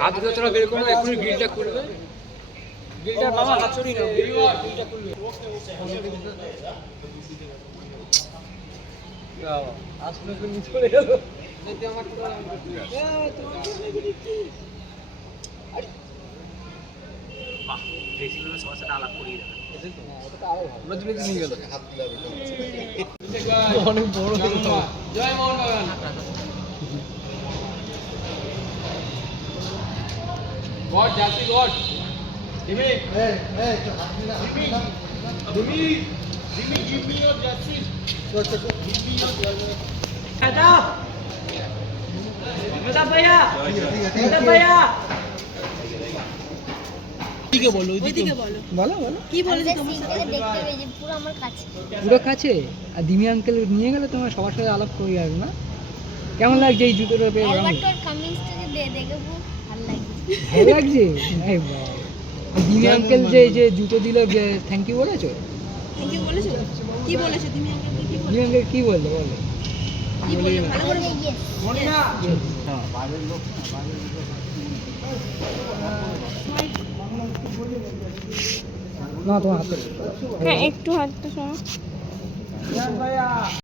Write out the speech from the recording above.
হাত ধরে তোরা বের করবে এক্ষুনি গ্রিলটা খুলবে গ্রিলটা বাবা হাত ছড়িয়ে নাও গ্রিলটা খুলবে আসলে তো নিচে পড়ে গেল। যদি আমার আমরা দুটো নিয়ে গেল অনেক বড় জয় মোহন বাগান গড জাসি গড। দিমি দিমি দিমি give me your justice দাদা। দাদা ভাইয়া। দাদা ভাইয়া। ওইদিকে বলো ওইদিকে। বলো। বলো বলো। কি বলেছে তোমার সিনটাকে দেখতে পেয়েছি পুরো আমার কাছে। পুরো কাছে? আর দিমি আঙ্কেল নিয়ে গেলে তোমার সবার সাথে আলাপ করে যাবে না? কেমন লাগছে এই জুতোটা পেয়ে কামিংসটাকে দেখে ভালো লাগছে? এই দিমি আঙ্কেল যে যে জুতো দিল থ্যাংক ইউ বলেছ? থ্যাংক ইউ বলেছ? কি বলেছ? তুমি আমাকে কি বলে দিমি আঙ্কেল কি বলল? বলো। কি বলে ভালো করে বলে। না তোমার হাতে। হ্যাঁ একটু হাতটা সরা